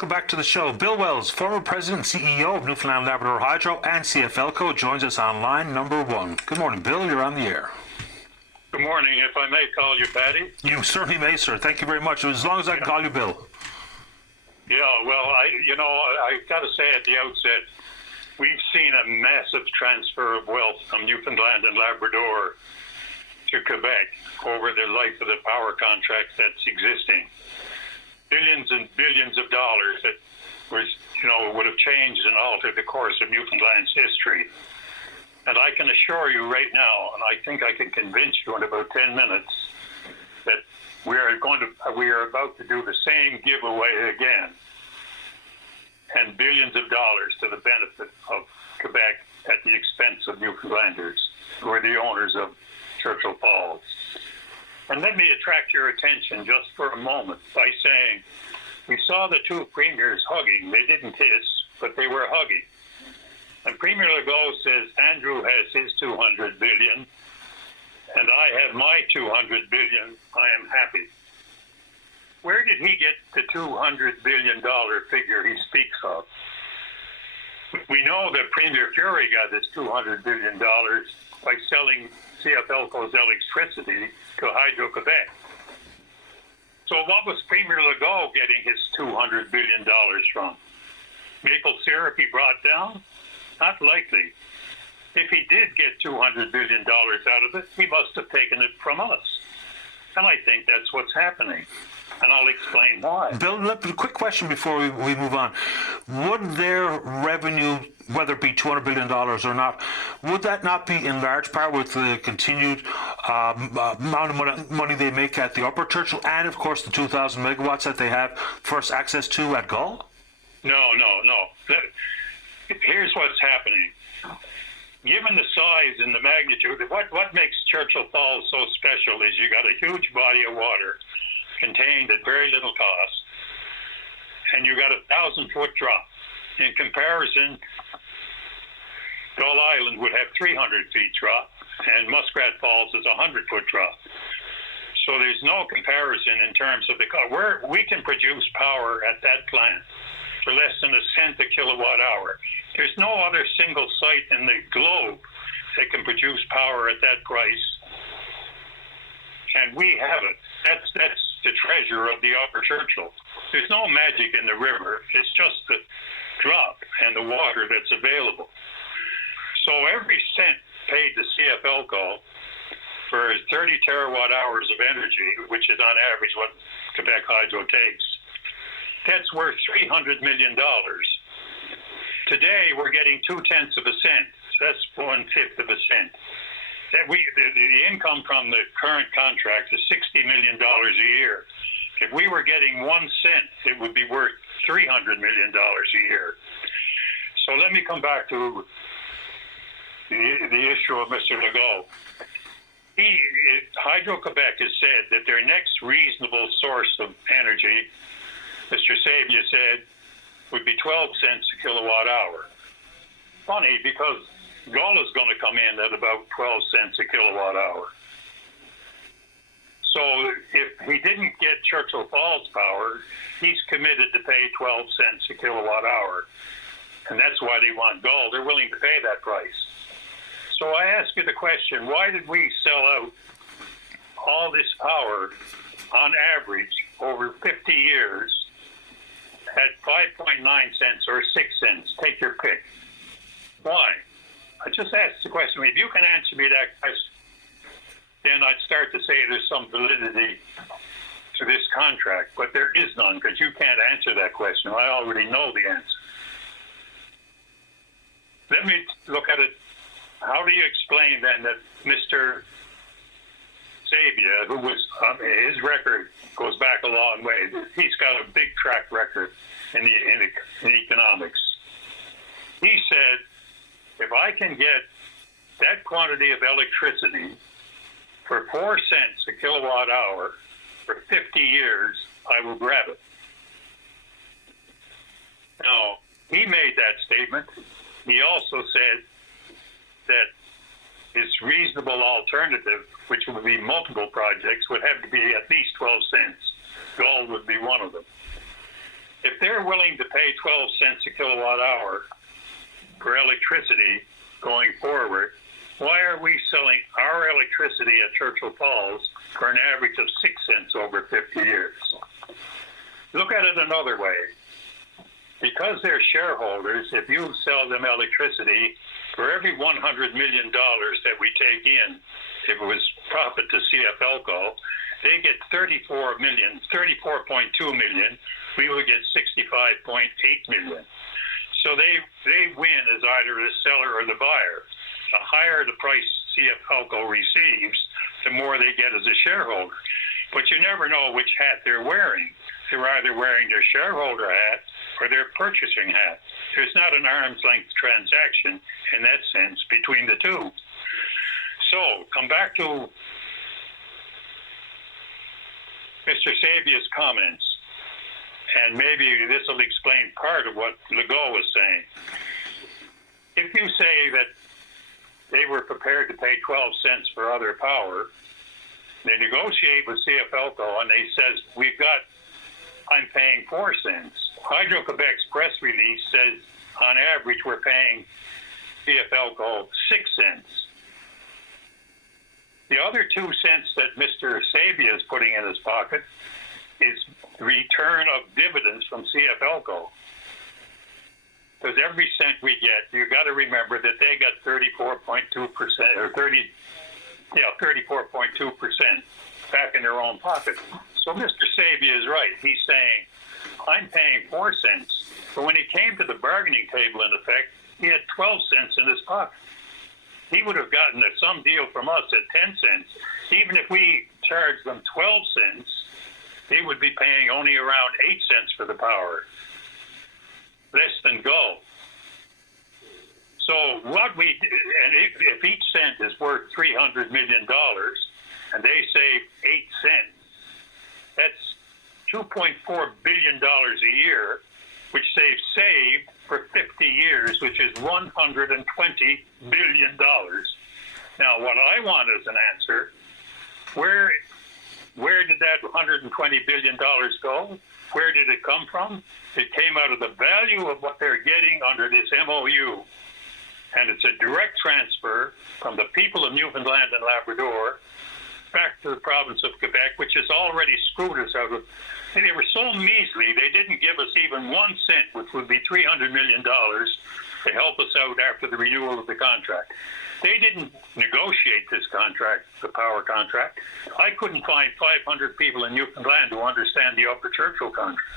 Welcome back to the show. Bill Wells, former president and CEO of Newfoundland Labrador Hydro and CFL, joins us on line number one. Good morning, Bill. You're on the air. Good morning. If I may call you Paddy? You certainly may, sir. Thank you very much. As long as I can call you Bill. Yeah, well, I got to say at the outset, we've seen a massive transfer of wealth from Newfoundland and Labrador to Quebec over the life of the power contract that's existing. Billions and billions of dollars that would have changed and altered the course of Newfoundland's history. And I can assure you right now, and I think I can convince you in about 10 minutes, that we are about to do the same giveaway again, and billions of dollars to the benefit of Quebec at the expense of Newfoundlanders, who are the owners of Churchill Falls. And let me attract your attention just for a moment by saying we saw the two premiers hugging. They didn't kiss, but they were hugging. And Premier Legault says Andrew has his $200 billion, and I have my $200 billion. I am happy. Where did he get the $200 billion figure he speaks of? We know that Premier Fury got his $200 billion by selling CFL's electricity to Hydro-Quebec. So what was Premier Legault getting his $200 billion from? Maple syrup he brought down? Not likely. If he did get $200 billion out of it, he must have taken it from us. And I think that's what's happening. And I'll explain why. Bill, a quick question before we move on. Would their revenue, whether it be $200 billion or not, would that not be in large part with the continued amount of money they make at the Upper Churchill and, of course, the 2,000 megawatts that they have first access to at Gull? No. Here's what's happening. Given the size and the magnitude, what makes Churchill Falls so special is you got a huge body of water contained at very little cost, and you got a 1,000-foot drop. In comparison, Gull Island would have 300 feet drop, and Muskrat Falls is a 100-foot drop. So there's no comparison in terms of the cost. We can produce power at that plant for less than a cent a kilowatt hour. There's no other single site in the globe that can produce power at that price, and we have it. That's the treasure of the Upper Churchill. There's no magic in the river. It's just the drop and the water that's available. So every cent paid to CFL for 30 terawatt hours of energy, which is on average what Quebec Hydro takes, that's worth $300 million. Today, we're getting 0.2 of a cent. That's 1/5 of a cent. The income from the current contract is $60 million a year. If we were getting 1 cent, it would be worth $300 million a year. So let me come back to the issue of Mr. Legault. Hydro-Quebec has said that their next reasonable source of energy, Mr. Sabia said, would be 12 cents a kilowatt hour. Funny, because Gull is going to come in at about 12 cents a kilowatt hour. So if he didn't get Churchill Falls power, he's committed to pay 12 cents a kilowatt hour. And that's why they want Gull. They're willing to pay that price. So I ask you the question, why did we sell out all this power on average over 50 years at 5.9 cents or 6 cents? Take your pick. Why? I just asked the question. If you can answer me that question, then I'd start to say there's some validity to this contract. But there is none, because you can't answer that question. I already know the answer. Let me look at it. How do you explain then that Mr. Sabia, who was, his record goes back a long way. He's got a big track record in economics. He said, if I can get that quantity of electricity for 4 cents a kilowatt hour for 50 years, I will grab it. Now, he made that statement. He also said that his reasonable alternative, which would be multiple projects, would have to be at least 12 cents. Gull would be one of them. if they're willing to pay 12 cents a kilowatt hour for electricity going forward, why are we selling our electricity at Churchill Falls for an average of 6 cents over 50 years? Look at it another way. Because they're shareholders, if you sell them electricity, for every $100 million that we take in, if it was profit to CFLCO, they get 34.2 million. We would get 65.8 million. So they win as either the seller or the buyer. The higher the price CFLCO receives, the more they get as a shareholder. But you never know which hat they're wearing. They're either wearing their shareholder hat or their purchasing hat. There's not an arm's length transaction in that sense between the two. So come back to Mr. Sabia's comments, and maybe this will explain part of what Legault was saying. If you say that they were prepared to pay 12 cents for other power, they negotiate with CFLCO and they says, I'm paying 4 cents. Hydro-Quebec's press release says, on average, we're paying CFLCO 6 cents. The other 2 cents that Mr. Sabia is putting in his pocket is return of dividends from CFLCO. Because every cent we get, you got to remember that they got 34.2% or 34.2% back in their own pocket. So Mr. Sabia is right. He's saying, I'm paying 4 cents. But when he came to the bargaining table, in effect, he had 12 cents in his pocket. He would have gotten some deal from us at 10 cents. Even if we charged them 12 cents, they would be paying only around 8 cents for the power. Less than go. So what we, and if each cent is worth $300 million and they save 8 cents, that's $2.4 billion a year, which they've saved for 50 years, which is $120 billion. Now, what I want as an answer, where did that $120 billion go? Where did it come from? It came out of the value of what they're getting under this MOU. And it's a direct transfer from the people of Newfoundland and Labrador back to the province of Quebec, which has already screwed us out of. And they were so measly, they didn't give us even 1 cent, which would be $300 million, to help us out after the renewal of the contract. They didn't negotiate this contract, the power contract. I couldn't find 500 people in Newfoundland who understand the Upper Churchill contract.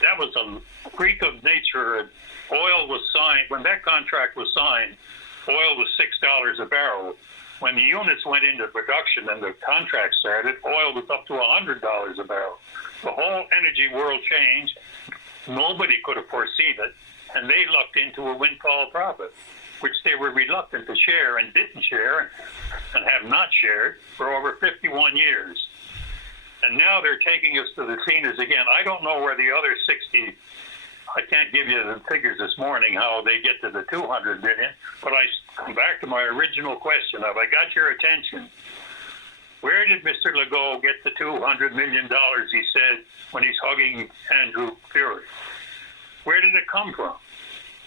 That was a freak of nature. Oil was signed, when that contract was signed, oil was $6 a barrel. When the units went into production and the contract started, oil was up to $100 a barrel. The whole energy world changed. Nobody could have foreseen it, and they lucked into a windfall profit, which they were reluctant to share and didn't share and have not shared for over 51 years. And now they're taking us to the cleaners again. I don't know where the other 60, I can't give you the figures this morning, how they get to the 200 million, but I come back to my original question of, I got your attention. Where did Mr. Legault get the $200 million he said when he's hugging Andrew Furey? Where did it come from?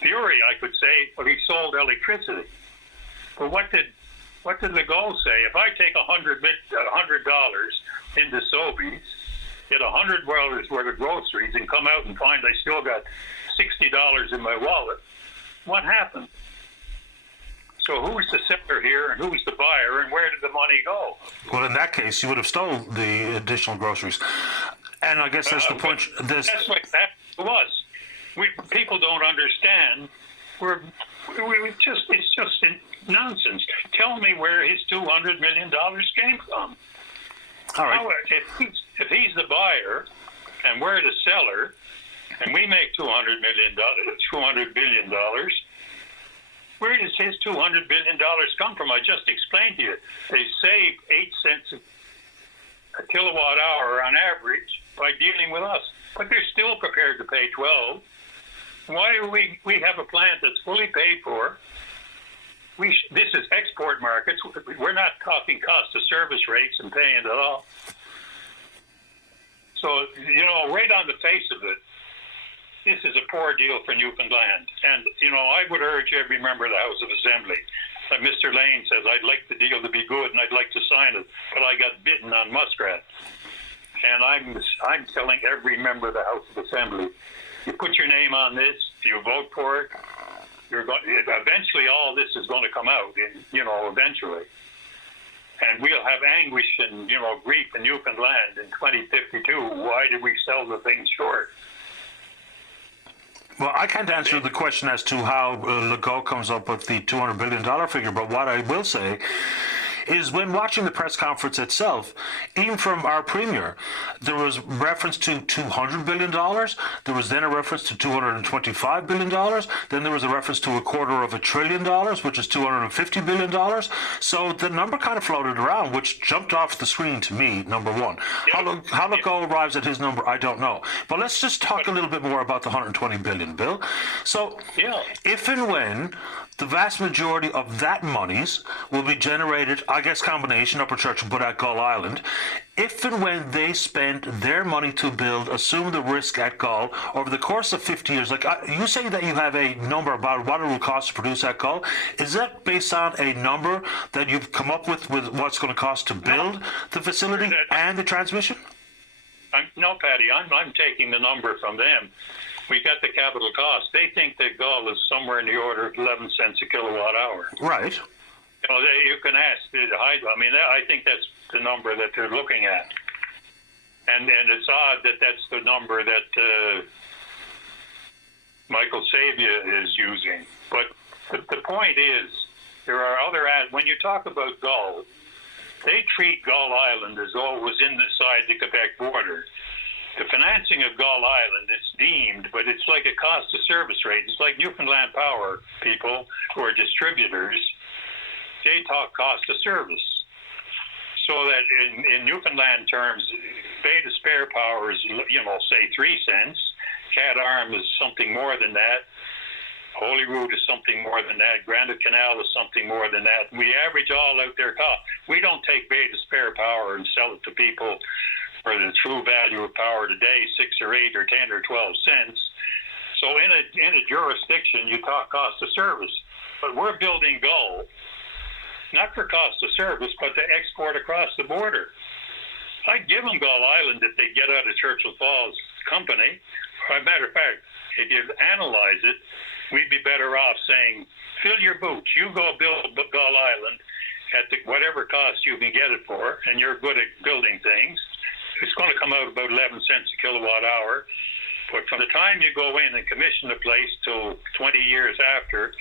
Furey, I could say, but he sold electricity. But what did Legault say? If I take $100 into Sobeys, get $100 worth of groceries, and come out and find I still got $60 in my wallet, what happened? So who's the seller here, and who's the buyer, and where did the money go? Well, in that case, you would have stolen the additional groceries. And I guess that's the point. That's what happened to us. People don't understand. It's just nonsense. Tell me where his $200 million came from. All right. If he's the buyer and we're the seller, and we make $200 billion, where does his $200 billion come from? I just explained to you. They saved 8 cents a kilowatt hour on average by dealing with us, but they're still prepared to pay 12. Why do we have a plant that's fully paid for? This is export markets. We're not talking cost of service rates and paying it all. So, right on the face of it, this is a poor deal for Newfoundland. And, I would urge every member of the House of Assembly, like Mr. Lane says, I'd like the deal to be good and I'd like to sign it, but I got bitten on muskrat. And I'm telling every member of the House of Assembly, you put your name on this, you vote for it, eventually all this is going to come out, eventually. And we'll have anguish and, grief in Newfoundland in 2052. Why did we sell the thing short? Well, I can't answer the question as to how Legault comes up with the $200 billion figure, but what I will say is when watching the press conference itself, even from our premier, there was reference to $200 billion. There was then a reference to $225 billion. Then there was a reference to $250 billion, which is $250 billion. So the number kind of floated around, which jumped off the screen to me, number one. Yeah. How Legault arrives at his number, I don't know. But let's just talk a little bit more about the $120 billion, Bill. So if and when the vast majority of that monies will be generated, I guess combination, Upper Churchill, but at Gull Island. If and when they spend their money to build, assume the risk at Gull over the course of 50 years, like you saying that you have a number about what it will cost to produce at Gull, is that based on a number that you've come up with what's going to cost to build the facility and the transmission? No, Patty, I'm taking the number from them. We got the capital cost. They think that Gull is somewhere in the order of 11 cents a kilowatt hour. Right. You can ask the hydro. I mean, I think that's the number that they're looking at. And it's odd that that's the number that Michael Sabia is using. But the point is, there are other when you talk about Gull, they treat Gull Island as though it was inside the Quebec border. The financing of Gull Island is deemed, but it's like a cost of service rate. It's like Newfoundland Power people who are distributors. They talk cost of service. So that in Newfoundland terms, Beta Spare Power is, say 3 cents. Cat Arm is something more than that. Holyrood is something more than that. Granite Canal is something more than that. We average all out their cost. We don't take Beta Spare Power and sell it to people for the true value of power today, 6 or 8 or 10 or 12 cents. So in a jurisdiction, you talk cost of service. But we're building Gull, not for cost of service, but to export across the border. I'd give them Gull Island if they get out of Churchill Falls Company. As a matter of fact, if you analyze it, we'd be better off saying, fill your boots. You go build Gull Island at whatever cost you can get it for, and you're good at building things. It's going to come out about 11 cents a kilowatt hour. But from the time you go in and commission the place till 20 years after,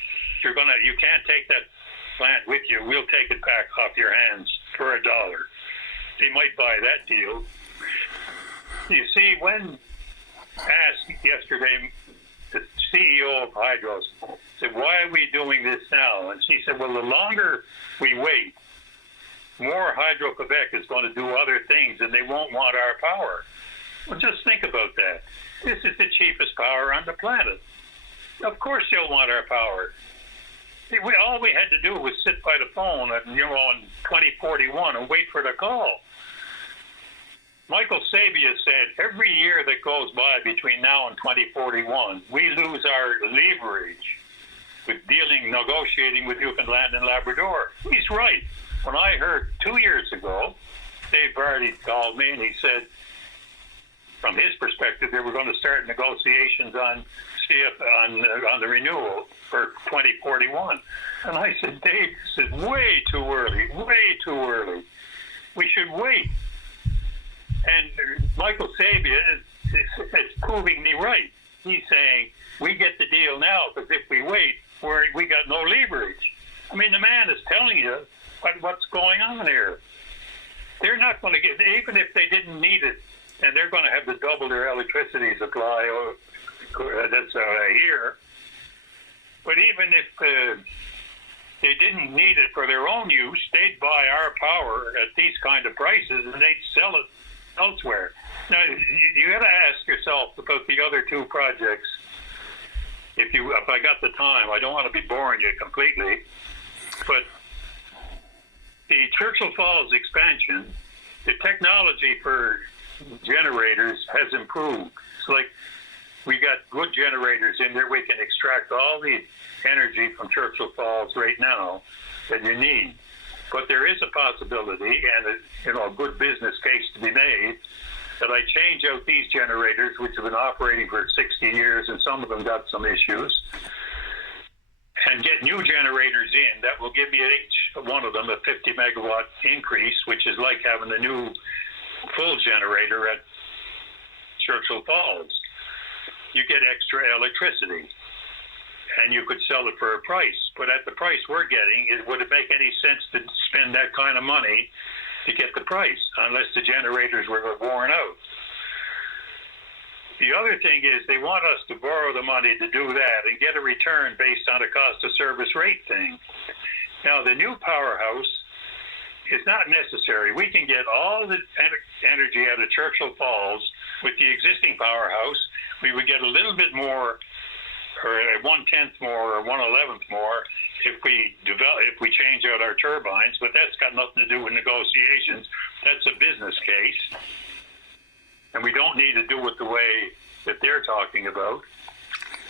you can't take that plant with you. We'll take it back off your hands for $1. They might buy that deal. You see, when asked yesterday, the CEO of Hydro said, why are we doing this now? And she said, well, the longer we wait, more Hydro-Quebec is going to do other things and they won't want our power. Well, just think about that. This is the cheapest power on the planet. Of course they'll want our power. All we had to do was sit by the phone in 2041 and wait for the call. Michael Sabia said every year that goes by between now and 2041, we lose our leverage with negotiating with Newfoundland and Labrador. He's right. When I heard 2 years ago, Dave Vardy called me and he said, from his perspective, they were going to start negotiations on on the renewal for 2041. And I said, Dave, this is way too early, way too early. We should wait. And Michael Sabia is proving me right. He's saying, we get the deal now, because if we wait, we got no leverage. I mean, the man is telling you what's going on here. They're not going to get, even if they didn't need it, and they're going to have to double their electricity supply, that's a year. But even if they didn't need it for their own use, they'd buy our power at these kind of prices and they'd sell it elsewhere. Now, you got to ask yourself about the other two projects. If I got the time, I don't want to be boring you completely, but the Churchill Falls expansion, the technology for generators has improved. It's like we got good generators in there. We can extract all the energy from Churchill Falls right now that you need. But there is a possibility and a good business case to be made that I change out these generators, which have been operating for 60 years, and some of them got some issues, and get new generators in that will give me each one of them a 50 megawatt increase, which is like having a new full generator at Churchill Falls. You get extra electricity, and you could sell it for a price. But at the price we're getting, would it make any sense to spend that kind of money to get the price, unless the generators were worn out? The other thing is they want us to borrow the money to do that and get a return based on a cost of service rate thing. Now, the new powerhouse is not necessary. We can get all the energy out of Churchill Falls with the existing powerhouse. We would get a little bit more, or 1/10 more, or 1/11 more, if we change out our turbines. But that's got nothing to do with negotiations. That's a business case, and we don't need to do it the way that they're talking about.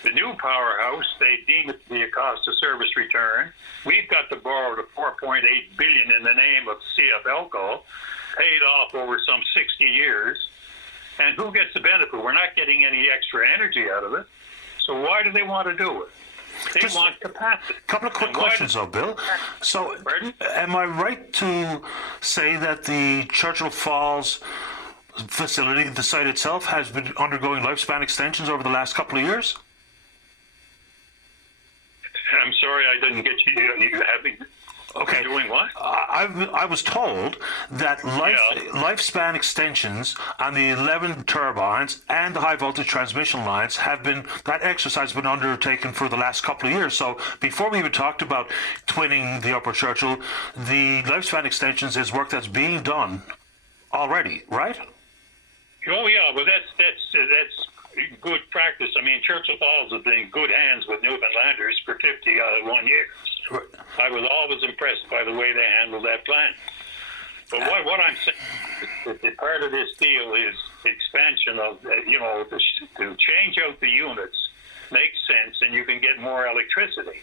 The new powerhouse, they deem it to be a cost of service return. We've got to borrow the $4.8 billion in the name of CFL, paid off over some 60 years. And who gets the benefit? We're not getting any extra energy out of it. So why do they want to do it? They want capacity. A couple of quick questions, though, Bill. So, am I right to say that the Churchill Falls facility, the site itself, has been undergoing lifespan extensions over the last couple of years? I'm sorry, I didn't get you. You having? Okay. Doing what? I was told that lifespan extensions on the 11 turbines and the high voltage transmission lines that exercise has been undertaken for the last couple of years. So before we even talked about twinning the Upper Churchill, the lifespan extensions is work that's being done already, right? Oh yeah, well that's good practice. I mean, Churchill Falls has been in good hands with Newfoundlanders for 51 years. Right. I was always impressed by the way they handled that plant. But what I'm saying is that part of this deal is expansion of, to change out the units makes sense, and you can get more electricity.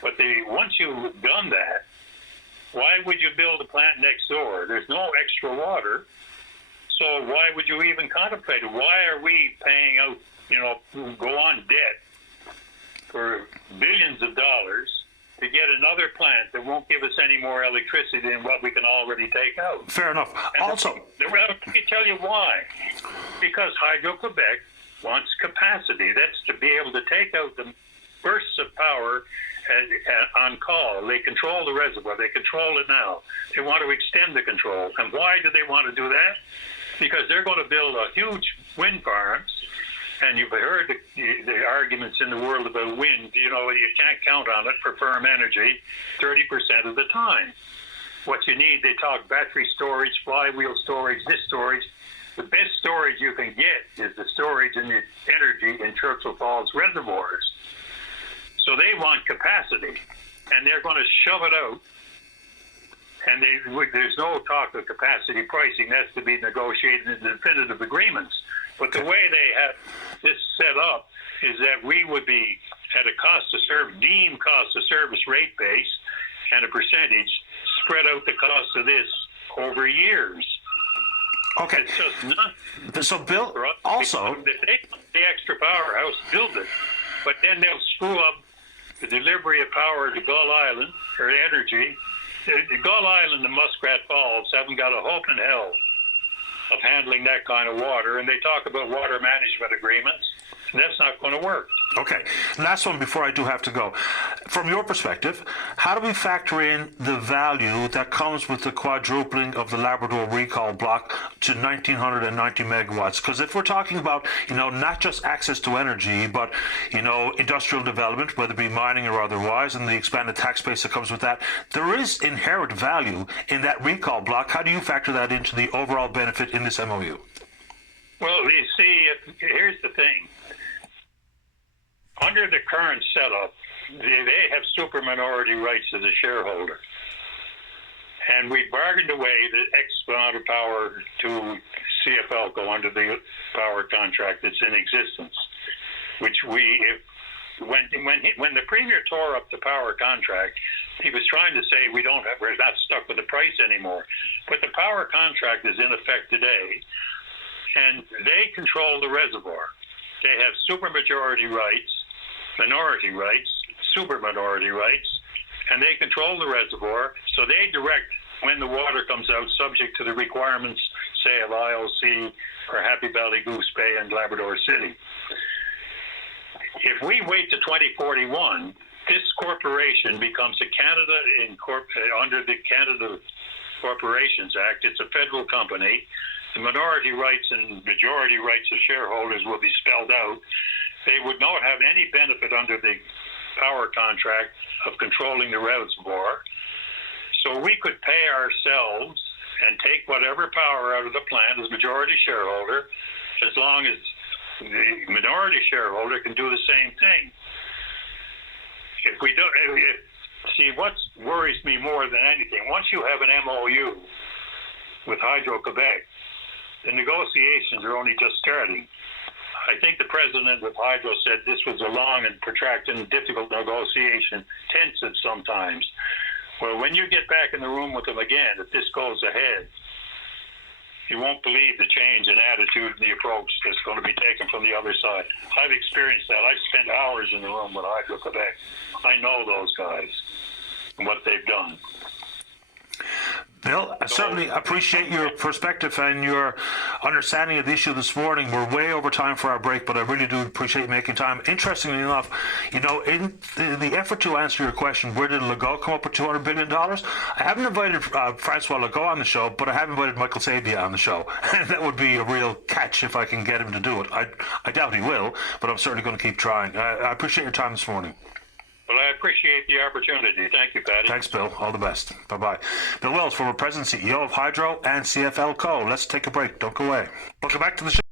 But once you've done that, why would you build a plant next door? There's no extra water. So why would you even contemplate it? Why are we paying out, go on debt for billions of dollars to get another plant that won't give us any more electricity than what we can already take out? Fair enough. And also, let me tell you why. Because Hydro-Quebec wants capacity. That's to be able to take out the bursts of power on call. They control the reservoir. They control it now. They want to extend the control. And why do they want to do that? Because they're going to build a huge wind farms, and you've heard the arguments in the world about wind. You can't count on it for firm energy 30% of the time. What you need, they talk battery storage, flywheel storage, this storage. The best storage you can get is the storage and the energy in Churchill Falls reservoirs. So they want capacity, and they're going to shove it out. And there's no talk of capacity pricing. That's to be negotiated in definitive agreements. But the way they have this set up is that we would be at a deemed cost of service rate base, and a percentage spread out the cost of this over years. Okay. It's just not. So, Bill, also, if they want the extra powerhouse, build it. But then they'll screw up the delivery of power to Gull Island, or energy. The Gull Island and Muskrat Falls haven't got a hope in hell of handling that kind of water, and they talk about water management agreements, and that's not going to work. Okay. Last one before I do have to go. From your perspective, how do we factor in the value that comes with the quadrupling of the Labrador recall block to 1,990 megawatts? Because if we're talking about, not just access to energy, but, industrial development, whether it be mining or otherwise, and the expanded tax base that comes with that, there is inherent value in that recall block. How do you factor that into the overall benefit in this MOU? Well, you see, here's the thing. Under the current setup, they have super minority rights as a shareholder. And we bargained away the X amount of power to CFL under the power contract that's in existence. which when the Premier tore up the power contract, he was trying to say we're not stuck with the price anymore. But the power contract is in effect today, and they control the reservoir. They have supermajority rights, minority rights, super minority rights, and they control the reservoir, so they direct when the water comes out subject to the requirements, say, of IOC or Happy Valley, Goose Bay, and Labrador City. If we wait to 2041, this corporation becomes a under the Canada Corporations Act. It's a federal company. The minority rights and majority rights of shareholders will be spelled out. They would not have any benefit under the power contract of controlling the reservoir. So we could pay ourselves and take whatever power out of the plant as majority shareholder, as long as the minority shareholder can do the same thing. See, what worries me more than anything, once you have an MOU with Hydro-Quebec, the negotiations are only just starting. I think the president of Hydro said this was a long and protracted and difficult negotiation, tensive sometimes. Well, when you get back in the room with them again, if this goes ahead, you won't believe the change in attitude and the approach that's going to be taken from the other side. I've experienced that. I've spent hours in the room with Hydro-Quebec. I know those guys and what they've done. Bill, I certainly appreciate your perspective and your understanding of the issue this morning. We're way over time for our break, but I really do appreciate making time. Interestingly enough, in the effort to answer your question, where did Legault come up with $200 billion? I haven't invited Francois Legault on the show, but I have invited Michael Sabia on the show. And that would be a real catch if I can get him to do it. I doubt he will, but I'm certainly going to keep trying. I appreciate your time this morning. Well, I appreciate the opportunity. Thank you, Patty. Thanks, Bill. All the best. Bye-bye. Bill Wells, former president and CEO of Hydro and CFL Co. Let's take a break. Don't go away. Welcome back to the show.